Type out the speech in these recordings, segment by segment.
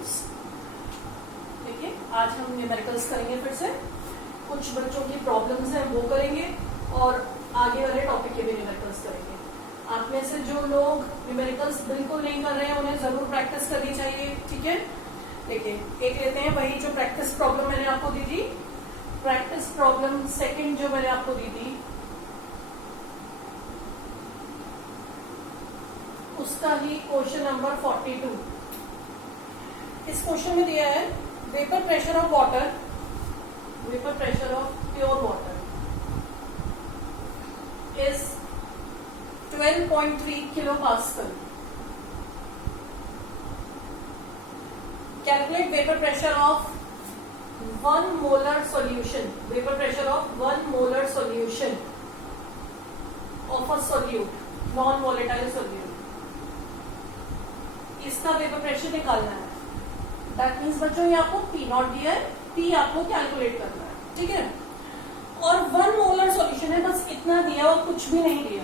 Students, देखिए आज हम न्यूमेरिकल्स करेंगे। फिर से कुछ बच्चों की प्रॉब्लम्स हैं वो करेंगे और आगे वाले टॉपिक के भी न्यूमेरिकल्स करेंगे। आप में से जो लोग न्यूमेरिकल्स बिल्कुल नहीं कर रहे हैं उन्हें जरूर प्रैक्टिस करनी चाहिए, ठीक है। देखिए एक लेते हैं वही जो प्रैक्टिस प्रॉब्लम मैंने आपको दी थी, प्रैक्टिस प्रॉब्लम सेकंड जो मैंने आपको दी थी उसका ही क्वेश्चन नंबर 42। इस क्वेश्चन में दिया है vapour pressure of water, vapour pressure of pure water is 12.3 kilo pascal. Calculate vapour pressure of 1 molar solution, vapour pressure of 1 molar solution of a solute, non volatile solute. इसका vapour pressure निकालना है। That means बच्चों ये आपको P not दिया है, P आपको calculate करना है, ठीक है। और 1 मोलर सॉल्यूशन है, बस इतना दिया और कुछ भी नहीं दिया।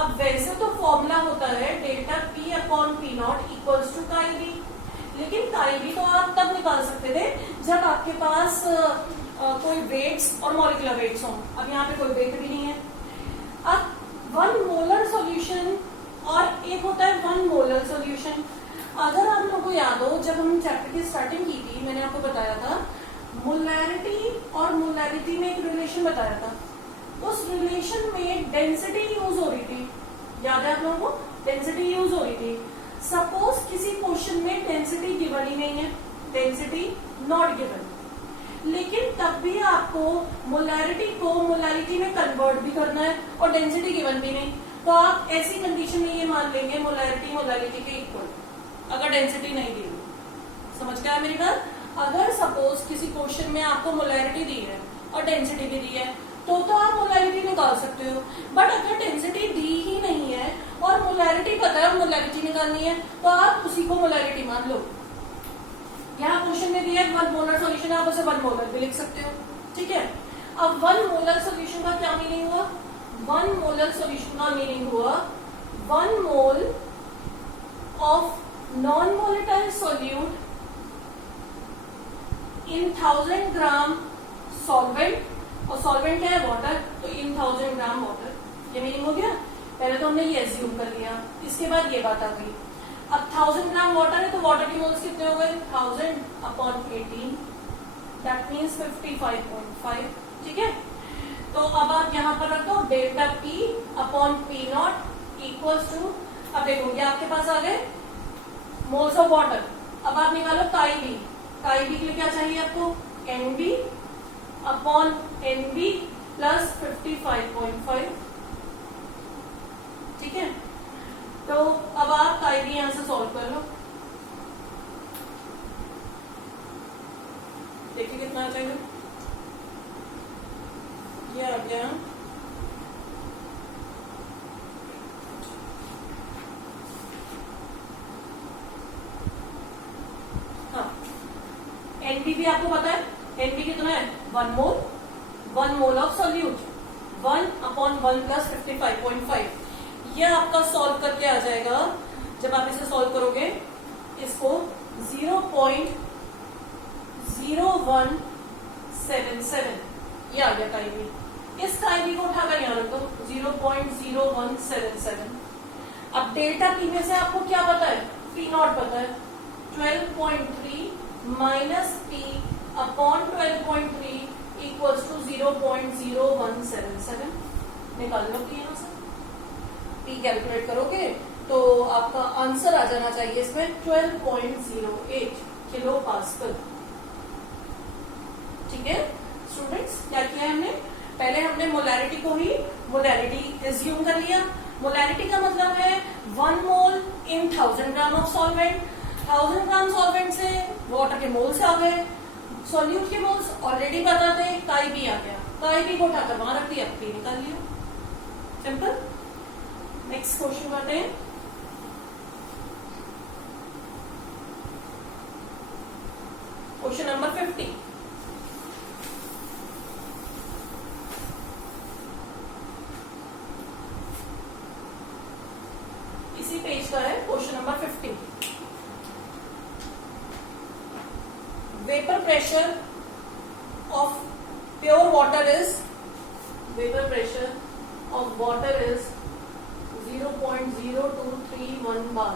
अब वैसे तो फॉर्मूला होता है delta P upon P naught equals to chi B, लेकिन काई बी तो आप तब निकाल सकते थे जब आपके पास कोई वेट्स और मॉलिक्यूलर वेट्स हों। अब यहाँ पे कोई वेट भी नहीं है। अब 1 मोलर सॉल्यूशन और एक होता है 1 मोलर सॉल्यूशन। अगर आप लोगों को याद हो जब हम चैप्टर की स्टार्टिंग की थी मैंने आपको बताया था मोलैरिटी और मोलैरिटी में एक रिलेशन बताया था। उस रिलेशन में डेंसिटी यूज हो रही थी, याद है आप लोगों को? डेंसिटी यूज हो रही थी। सपोज किसी क्वेश्चन में डेंसिटी गिवन ही नहीं है, डेंसिटी नॉट गिवन, लेकिन तब भी आपको मोलैरिटी को मोलैरिटी में कन्वर्ट भी करना है और डेंसिटी गिवन भी नहीं, तो आप ऐसी कंडीशन में ये मान लेंगे मोलैरिटी मोलैरिटी के इक्वल, अगर डेंसिटी नहीं दी। समझ गया मेरी बात? अगर सपोज किसी क्वेश्चन में आपको मोलैरिटी दी है और डेंसिटी भी दी है तो आप मोलैरिटी निकाल सकते हो। बट अगर डेंसिटी दी ही नहीं है और मोलैरिटी पता है मोलैरिटी निकालनी है तो आप उसी को मोलैरिटी मान लो। यहाँ क्वेश्चन में दिया है 1 मोलर सॉल्यूशन, आप उसे 1 मोलर भी लिख सकते हो, ठीक है। अब 1 मोलर सॉल्यूशन का क्या मीनिंग हुआ? 1 मोलर सॉल्यूशन का मीनिंग हुआ 1 mole of non volatile solute in 1000 gram solvent, और सॉल्वेंट क्या है? वाटर, तो इन 1000 ग्राम वाटर। ये मीनिंग हो गया। पहले तो हमने ये एज्यूम कर लिया, इसके बाद ये बात आ गई। अब 1000 ग्राम वाटर है तो वाटर की मोल्स कितने हो गए? 1000 अपॉन 18, दैट मीन्स 55.5, ठीक है। तो अब आप यहाँ पर रख दो delta P upon P naught equals to, अब देखो ये आपके पास आ गए मोल्स ऑफ वाटर। अब आप निकालो काई बी, काई बी के लिए क्या चाहिए आपको? N B upon N B plus 55.5, ठीक है। तो अब आप काई बी यहां से सॉल्व कर लो, देखिए कितना आ जाएगा। ये आ गया एनबी भी आपको पता है, एनबी कितना है? 1 मोल, 1 mole of solute, 1 upon 1 plus 55.5। यह आपका सॉल्व करके आ जाएगा। जब आप इसे सॉल्व करोगे इसको 0.0177 ये आ गया काईबी। इस काईबी को उठाकर यहाँ रख दो 0.0177। अब डेल्टा पी में से आपको क्या पता है? पी नॉट पता है, 12.3 minus P upon 12.3 equals to 0.0177। निकाल लो कि यहाँ से पी कैलकुलेट करोगे तो आपका आंसर आ जाना चाहिए इसमें 12.08 किलो पास्कल, ठीक है। स्टूडेंट्स क्या किया हमने? पहले हमने मोलैरिटी को ही मोलैरिटी एज्यूम कर लिया। मोलैरिटी का मतलब है 1 मोल इन 1000 gram of solvent. 1000 gram solvent से वाटर के मोल्स आ गए, सॉल्यूट के मोल्स ऑलरेडी पता थे, काई बी आ गया, काई बी को उठाकर वहां रख दिया, पी निकाल लिया, सिंपल। नेक्स्ट क्वेश्चन करते हैं। Question number 50। इसी पेज का है question number 50। vapor pressure of pure water is 0.0231 bar.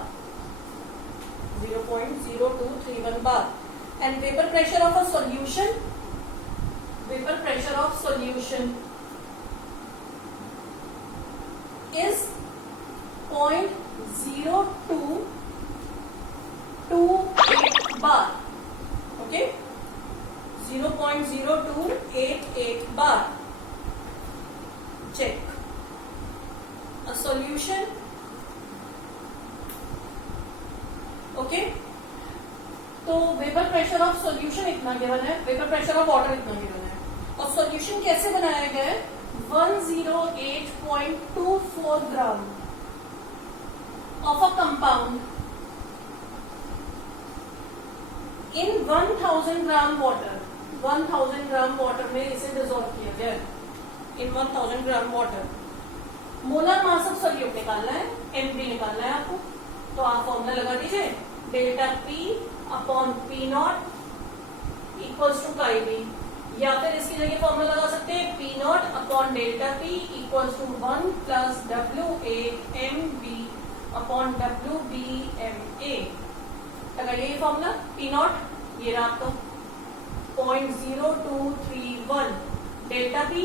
0.0231 bar. And vapor pressure of a solution is 0.0228 bar. Okay, 0.0288 bar. Check. A solution. Okay, तो vapour pressure of solution इतना given है, vapour pressure of water इतना given है, और solution कैसे बनाया गया है? 108.24 gram of a compound in 1000 gram water. 1000 gram water में इसे डिसॉल्व किया गया है. इन 1000 gram water molar mass of solute निकालना है, एमबी निकालना है आपको. तो आप फॉर्मूला लगा दीजिए, delta P upon P naught equals to chi B, या फिर इसकी जगह फॉर्मूला लगा सकते हैं P naught upon delta P equals to 1 plus W A M B upon W B M A. लगाइए ये फॉर्मूला. पी नॉट ये रहा आपका 0.0231, delta P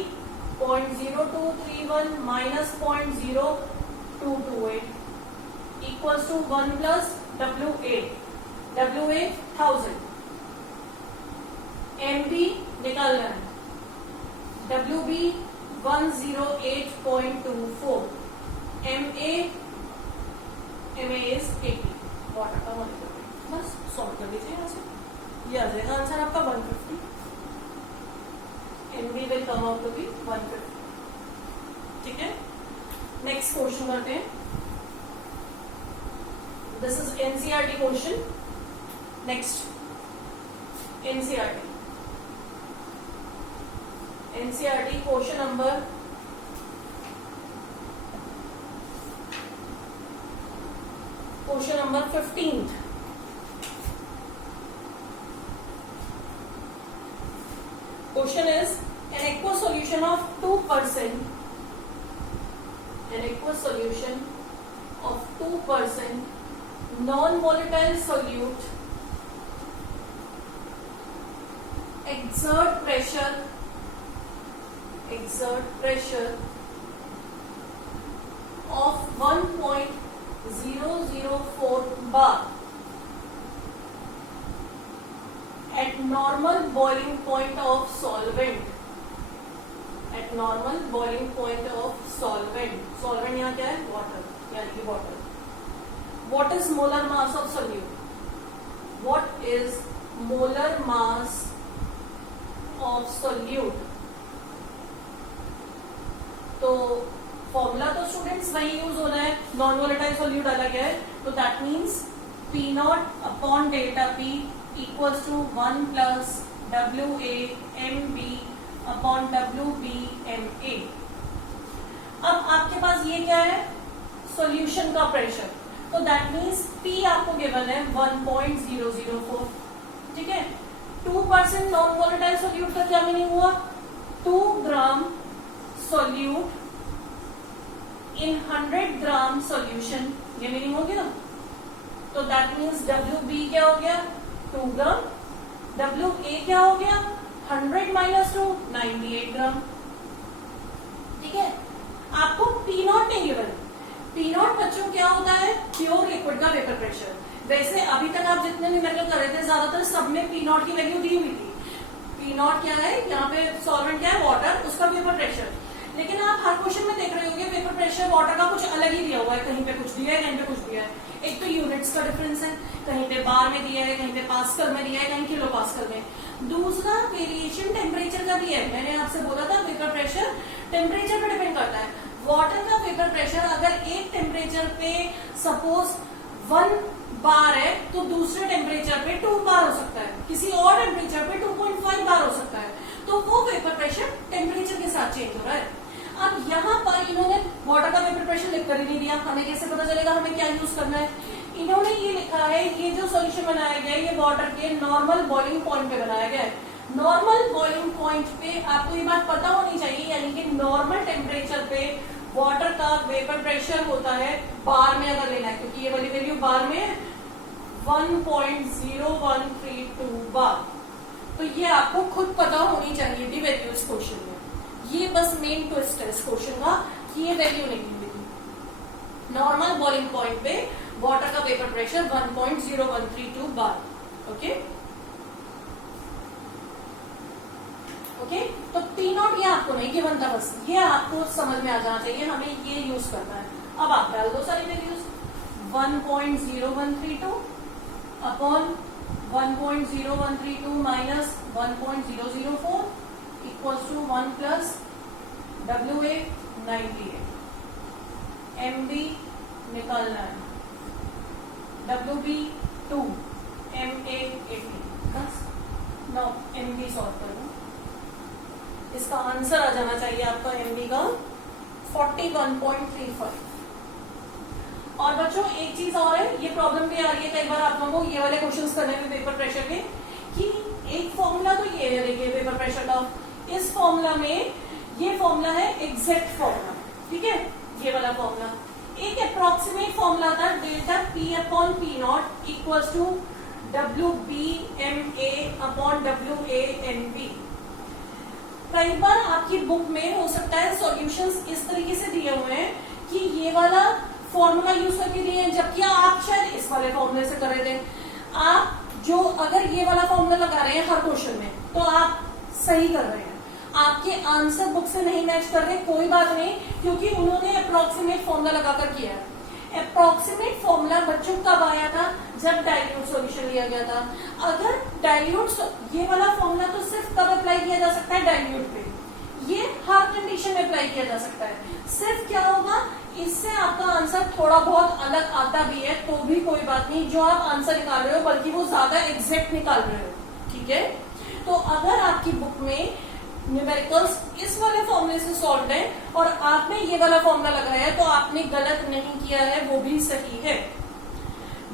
0.0231 minus 0.0228 equals to 1 plus W A 1000. M B निकालना है, W B 108.24, M A is 80 water का molecule. बस solve कर लीजिए यहाँ से, ये आ जाएगा आंसर आपका 150. M B will come out to be 150. ठीक है, नेक्स्ट क्वेश्चन करते हैं. This is NCERT question. Next, NCERT question number 15th. Question is an aqueous solution of 2%. An aqueous solution of 2% non-volatile solute exert pressure of 1.004 bar at normal boiling point of solvent. At normal boiling point of solvent. Solvent यहाँ क्या है? Water, यानी कि water. What is molar mass of solute? What is molar mass of solute? तो formula तो students वही use हो रहा है, नॉन वोलेटाइल सोल्यूट अलग है, तो that means P naught upon delta P equals to 1 plus W A M B upon W B M A. अब आपके पास ये क्या है? सॉल्यूशन का प्रेशर, तो दैट मीन्स पी आपको गिवन है 1.004. ठीक है, 2% नॉन वोलेटाइल सोल्यूट का क्या मीनिंग हुआ? 2 ग्राम सोल्यूट इन 100 ग्राम सोल्यूशन, ये मीनिंग हो गया. तो दैट मीन्स डब्ल्यू बी क्या हो गया? 2 ग्राम. डब्ल्यू ए क्या हो गया? 100 माइनस 2 98 ग्राम. ठीक है, आपको पी नॉट नहीं गिवन. पी नॉट बच्चों क्या होता है? प्योर लिक्विड का वेपर प्रेशर. वैसे अभी तक आप जितने भी मेथड कर रहे थे ज्यादातर सब में पी नॉट की वैल्यू दी हुई थी. पी नॉट क्या है? यहाँ पे सॉल्वेंट क्या है? वाटर, उसका वेपर प्रेशर. लेकिन आप हर क्वेश्चन में देख रहे होंगे वेपर प्रेशर वाटर का कुछ अलग ही दिया हुआ है, कहीं पे कुछ दिया है, कहीं पे कुछ दिया है. एक तो यूनिट्स का डिफरेंस है, कहीं पे बार में दिया है, कहीं पे पास्कल में दिया है, कहीं किलो पास्कल में. दूसरा वेरिएशन टेम्परेचर का भी है. मैंने आपसे बोला था वेपर प्रेशर टेम्परेचर पे डिपेंड करता है. वाटर का वेपर प्रेशर अगर एक टेम्परेचर पे सपोज 1 बार है तो दूसरे टेम्परेचर पे 2 बार हो सकता है, किसी और टेम्परेचर पे 2.5 बार हो सकता है. तो वो वेपर प्रेशर टेम्परेचर के साथ चेंज हो रहा है. अब यहाँ पर इन्होंने वाटर का वेपर प्रेशर लिख कर ही नहीं दिया, हमें कैसे पता चलेगा हमें क्या यूज करना है? इन्होंने ये लिखा है, ये जो सॉल्यूशन बनाया गया है ये वाटर के नॉर्मल बॉइलिंग पॉइंट पे बनाया गया है। नॉर्मल बॉइलिंग पॉइंट पे आपको ये बात पता होनी चाहिए, यानी कि नॉर्मल टेम्परेचर पे वाटर का वेपर प्रेशर होता है बार में अगर लेना है, क्योंकि ये वाली वैल्यू बार में 1.0132 बार। तो ये आपको खुद पता होनी चाहिए थी वैल्यू इस क्वेश्चन में। ये बस मेन ट्विस्ट है इस क्वेश्चन का कि ये वैल्यू नहीं मिली। नॉर्मल बॉइलिंग पॉइंट पे वाटर का वेपर प्रेशर 1.0132 बार। ओके ओके, तो पी नॉट ये आपको नहीं गिवन था, बस ये आपको समझ में आ जाना चाहिए, हमें ये यूज करना है। अब आप डाल दो सारी values, 1.0132 upon 1.0132 minus 1.004 equals to 1 plus WA 98, MB निकालना है, WB 2, MA 18, बस। नाउ MB सॉल्व करो, इसका आंसर आ जाना चाहिए आपका MB का 41.35। और बच्चों एक चीज और है, ये प्रॉब्लम भी आ रही है कई बार आप लोगों को ये वाले क्वेश्चंस करने में वेपर प्रेशर के, कि एक फॉर्मूला तो ये है, देखिए वेपर प्रेशर का, इस फॉर्मूला में ये फॉर्मूला है एग्जैक्ट फॉर्मूला, ठीक है, ये वाला फॉर्मूला। एक अप्रोक्सीमेट फॉर्मूला था delta P upon P naught equals to WBMA upon WANB। कई बार आपकी बुक में हो सकता है सॉल्यूशंस इस तरीके से दिए हुए हैं कि ये वाला फॉर्मूला यूज करके दिए हैं, जबकि आप शायद इस वाले फॉर्मूले से कर रहे थे। आप जो अगर ये वाला फॉर्मूला लगा रहे हैं हर क्वेश्चन में तो आप सही कर रहे हैं, आपके आंसर बुक से नहीं मैच कर रहे, कोई बात नहीं, क्योंकि उन्होंने अप्रोक्सीमेट फॉर्मूला लगाकर किया है। अप्रोक्सीमेट फॉर्मूला बच्चों कब आया था, जब डाइल्यूट सॉल्यूशन लिया गया था। अगर डाइल्यूट, ये वाला फॉर्मूला तो सिर्फ कब अप्लाई किया जा सकता है, डाइल्यूट पे, ये हर कंडीशन में अप्लाई किया जा सकता है। सिर्फ क्या होगा, इससे आपका आंसर थोड़ा बहुत अलग आता भी है तो भी कोई बात नहीं, जो आप आंसर निकाल रहे हो बल्कि वो ज्यादा एग्जैक्ट निकाल रहे हो, ठीक है। तो अगर आपकी बुक में न्यूमेरिकल्स इस वाले फॉर्मूले से सॉल्व है और आपने ये वाला फॉर्मूला लगाया है तो आपने गलत नहीं किया है, वो भी सही है।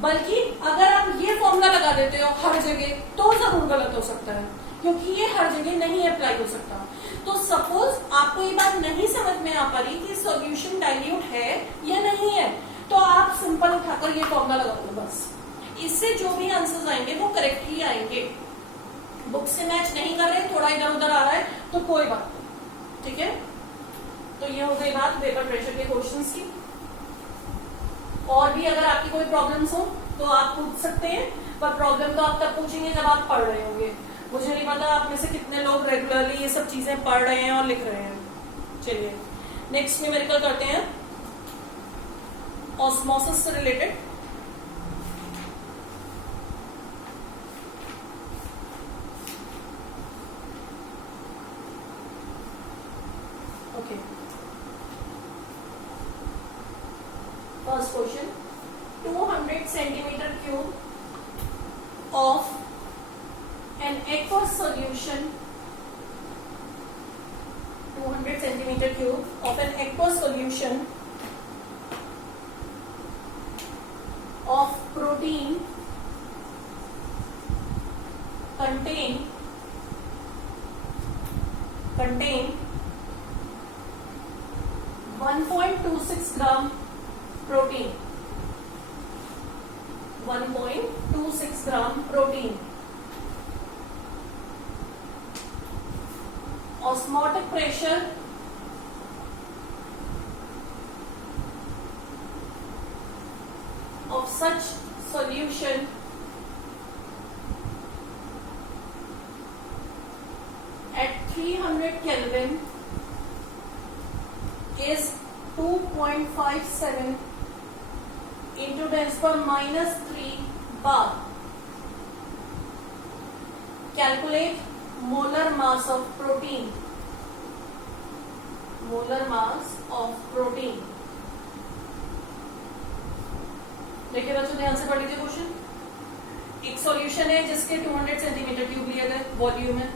बल्कि अगर आप ये फॉर्मूला लगा देते हो हर जगह तो जरूर गलत हो सकता है, क्योंकि ये हर जगह नहीं अप्लाई हो सकता। तो सपोज आपको ये बात नहीं समझ में आ पा रही कि सॉल्यूशन डाइल्यूट है या नहीं है, तो आप सिंपल उठाकर ये फॉर्मूला लगा दो बस। इससे जो भी आंसर्स आएंगे वो करेक्ट ही आएंगे। बुक से मैच नहीं कर रहे, थोड़ा इधर उधर आ रहा है तो कोई बात नहीं, ठीक है। तो ये हो गई बात वेपर प्रेशर के क्वेश्चंस की। और भी अगर आपकी कोई प्रॉब्लम्स हो तो आप पूछ सकते हैं, पर प्रॉब्लम तो आप तब पूछेंगे जब आप पढ़ रहे होंगे। मुझे नहीं पता आप में से कितने लोग रेगुलरली ये सब चीजें पढ़ रहे हैं और लिख रहे हैं। चलिए नेक्स्ट न्यूमेरिकल करते हैं, ऑस्मोसिस से related. Okay, first question, 200 centimetre cube of an aqueous solution, 200 centimeter cube of an aqueous solution of protein contain 1.26 gram protein, 1.26 gram protein. Osmotic pressure of such solution at 300 Kelvin is 2.57 into 10⁻³ bar. Calculate molar mass of protein. Molar mass of protein. देखिए बच्चों ध्यान से पढ़ लीजिए question. एक solution है जिसके 200 centimetre cube लिए गए वॉल्यूम है,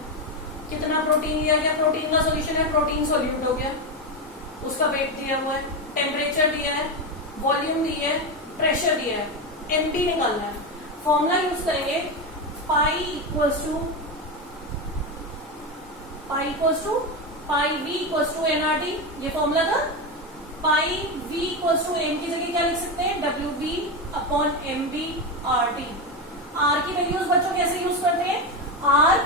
कितना प्रोटीन लिया गया, प्रोटीन का सॉल्यूशन है, प्रोटीन सॉल्यूट हो गया, उसका वेट दिया हुआ है, टेम्परेचर दिया है, वॉल्यूम दिया है, प्रेशर दिया है। एमबी निकालना है। फॉर्मूला यूज करेंगे pi equals to pi V equals to NRT, ये फॉर्मूला था। Pi V equals to M की जगह क्या लिख सकते हैं, W B upon M B R T. R की वैल्यूज बच्चों कैसे यूज करते हैं, आर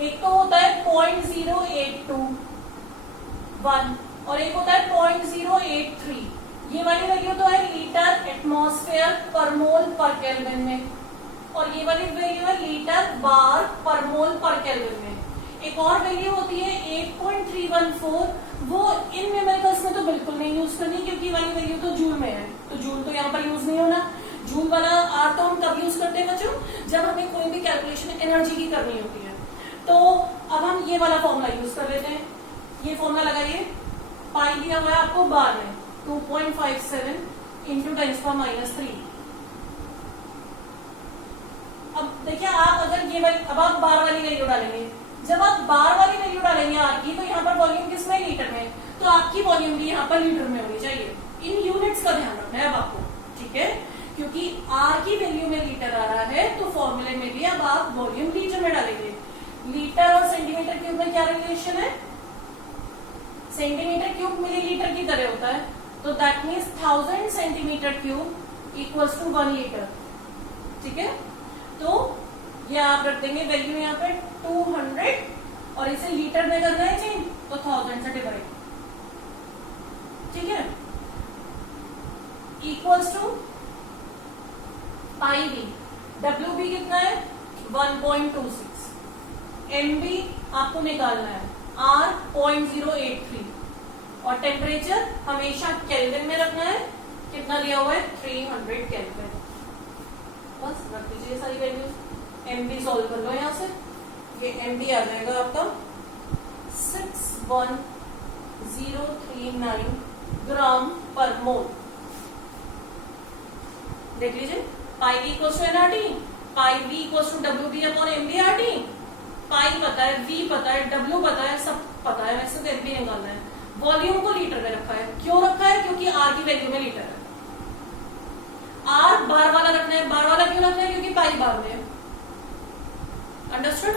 एक तो होता है 0.0821 और एक होता है 0.083। ये वाली वैल्यू तो है लीटर एटमॉस्फेयर पर मोल पर केल्विन में, और ये वाली वैल्यू है लीटर बार पर मोल पर केल्विन में। एक और वैल्यू होती है 8.314, वो इन न्यूमेरिकल्स में तो बिल्कुल नहीं यूज करनी, क्योंकि वाली वैल्यू तो जूल में है, तो जूल तो यहाँ पर यूज नहीं होना। जूल वाला आर तो हम कब यूज करते हैं बच्चों, जब हमें कोई भी कैलकुलेशन एनर्जी की करनी होती है। तो अब हम ये वाला फॉर्मूला यूज कर लेते हैं। ये फॉर्मूला लगाइए, पाई दिया हुआ है आपको बार में 2.57 इंटू 10⁻³ अब देखिए आप अगर ये वाली, अब आप बार वाली वैल्यू डालेंगे, जब आप बार वाली वैल्यू डालेंगे आर की, तो यहाँ पर वॉल्यूम किसमें, लीटर में, तो आपकी वॉल्यूम भी यहाँ पर लीटर में होनी चाहिए। इन यूनिट्स का ध्यान रखना है अब आपको, ठीक है, क्योंकि आर की वैल्यू में लीटर आ रहा है, तो फॉर्मूले में भी अब आप वॉल्यूम लीटर में डालेंगे। लीटर और सेंटीमीटर क्यूब में क्या रिलेशन है, सेंटीमीटर क्यूब मिलीलीटर की तरह होता है, तो that means 1000 centimetre cube equals to 1 litre, ठीक है। तो ये आप रख देंगे वैल्यू यहाँ पे 200, और इसे लीटर में करना है चेंज, तो 1000 से डिवाइड, ठीक है, equals to pi V, W B कितना है 1.26, एम बी आपको निकालना है आर 0.083, और टेम्परेचर हमेशा केल्विन में रखना है, कितना दिया हुआ है 300 केल्विन। बस रख दीजिए सारी वैल्यूज, एम बी सॉल्व कर लो यहां से, ये एम बी आ जाएगा आपका 61039 ग्राम पर मोल। देख लीजिए, pi V equals to NRT, pi V equals to W B upon M B R T. Pi पता है, वी पता है, डब्ल्यू पता है, सब पता है, वैसे तो एम बी निकालना है। वॉल्यूम को लीटर में रखा है, क्यों रखा है, क्योंकि आर की वैल्यू में लीटर है। आर बार वाला रखना है, बार वाला क्यों रखना है, क्योंकि पाई बार में है। अंडरस्टूड।